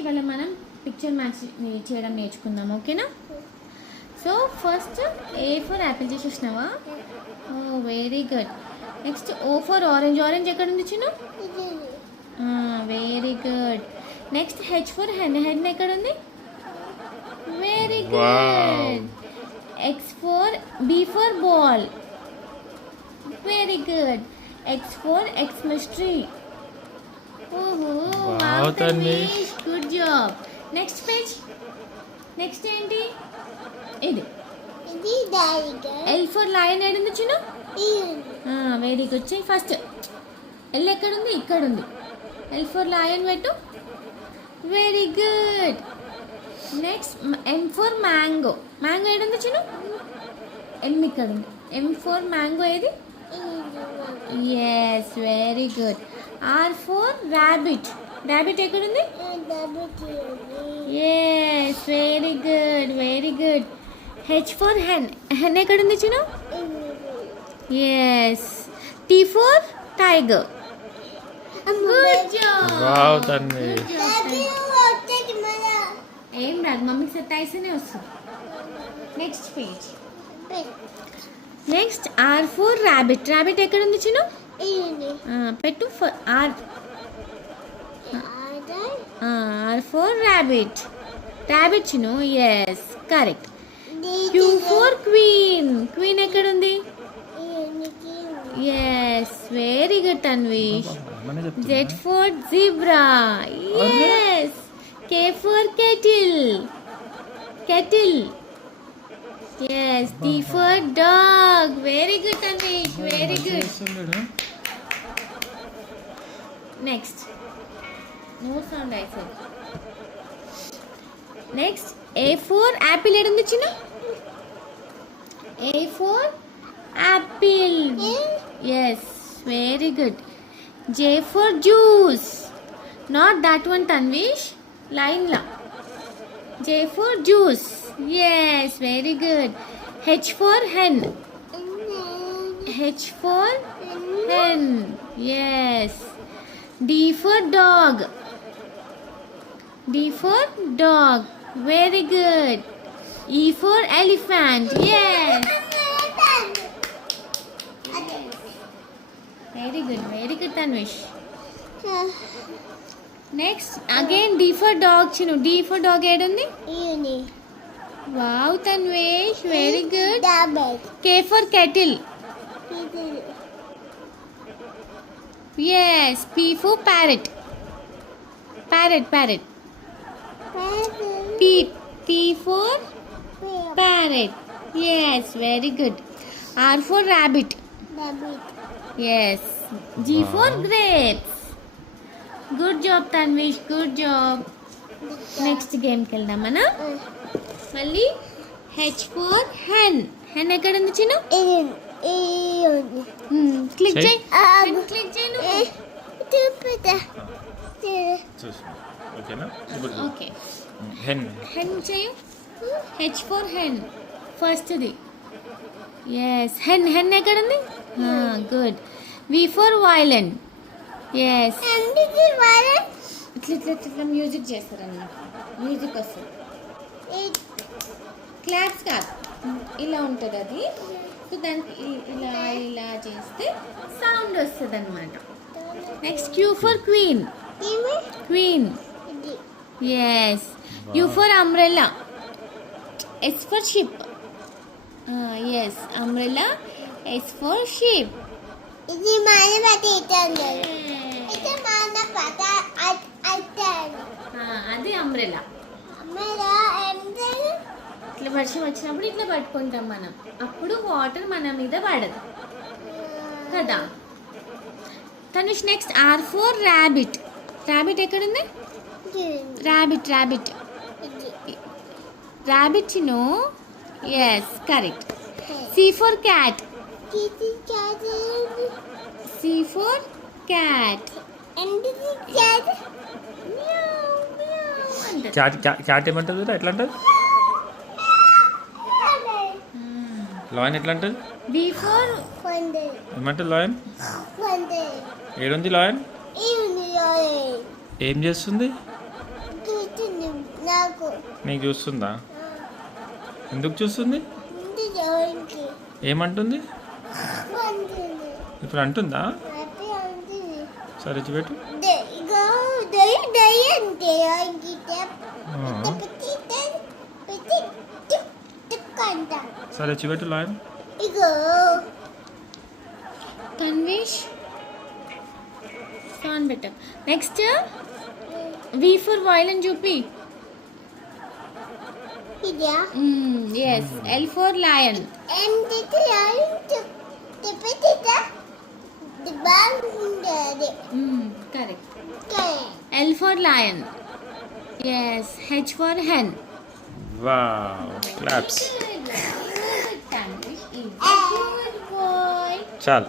ఇవాళ మనం picture match చేయడం నేర్చుకుందాం, ఓకేనా? So first A for apple చేసేసినావా? Oh very good. Next O for orange. Orange ఎక్కడ ఉంది చిన్న? Very good. Next H for hen. Hen ఎక్కడ ఉంది? Very good. X for B for ball. Very good. X for Xmas tree. Wow Tanvish, good job. Next page. Next ఏంటి? ఇది L for lion. ఏడుంది చిన్న? Very good. చెయ్యి first. L ఎక్కడుంది? ఇక్కడ ఉంది. ఎల్ ఫర్ లయన్ పెట్టు. Very good. Next M for mango. Mango ఏడుంది చిన్న? ఎం ఇక్కడ ఉంది. ఎం ఫర్ మ్యాంగో ఏది? Yes, very good. R for rabbit. Rabbit ఎక్కడుంది? Yes, very good, very good. H for hen. Hen ఎక్కడుంది చిన్న? Yes. T for tiger. Good job. Wow Tanvish. ఏం రాదు, మమ్మీకి సత్తాయిస్తేనే వస్తుంది. Next page. Next R for rabbit. Rabbit ఎక్కడుంది చిన్న? పెట్టు. R for rabbit. ర్యాబిట్ చిను. Yes, correct. Q for queen. Queen ఎక్కడుంది? Yes, very good Tanvish. Z for zebra. Yes. K for kettle. Kettle. Yes, D for dog. Very good, Tanvish. Very good. Next. No sound I said. Next, A for apple. Edundi chinna? A for apple. Yes, very good. J for juice. Not that one, Tanvish. Line la. J for juice. Yes, very good. H for hen. H for hen. Yes. D for dog. D for dog. Very good. E for elephant. Yes. Very good, Tanvish. Next, again D for dog, Chinu. D for dog edundi? Wow, Tanvish, very good. K for kettle. Yes. P for parrot. Parrot. P for parrot. Yes, very good. R for rabbit. Yes. G for grapes. Good job, Tanvish, good job. Next game కెళ్దాం మనం. మళ్ళీ H for hen. Hen ఎక్కడ ఉంది చిన్న? Click చేయి. Click చేయి. Okay. Hen చేయు. H for hen. ఫస్ట్ది. Yes. Hen ఎక్కడ ఉంది? Good. V for violin. Yes. ఇట్లా మ్యూజిక్ చేస్తారన్నమాట. మ్యూజిక్ వస్తుంది. క్లాప్స్ కాదు, ఇలా ఉంటుంది అది. సో దానికి ఇలా చేస్తే సౌండ్ వస్తుంది అనమాట. Next Q for queen. Queen. Yes. U for umbrella. S for ship. Yes, umbrella. S for ship. అది అంబ్రెల్లా. ఇట్లా వర్షం వచ్చినప్పుడు ఇట్లా పట్టుకుంటాం మనం, అప్పుడు వాటర్ మన మీద పడదు కదా. Tanush next R for rabbit. Rabbit ఎక్కడుంది? ర్యాబిట్ చిను. Yes, correct. C for cat. C for cat. Cat ఏమంటుంది? ఎట్లా అంటది? లాయన్ ఎట్లా అంటది? ఏమంటది లాయన్? ఏడుంది లాయన్? ఏం చేస్తుంది? నీకు చూస్తుందా? ఎందుకు చూస్తుంది? ఏమంటుంది? ఇప్పుడు అంటుందా? సరే చూపెట్టు. సరే చూపెట్టు లాయన్. కన్వేష్ కాన్ better. Next V for violin చూపి. Yes. L for lion. Correct. L for lion. Yes. H for hen. Wow, claps. Good. Tanvish is a good boy. చాలు.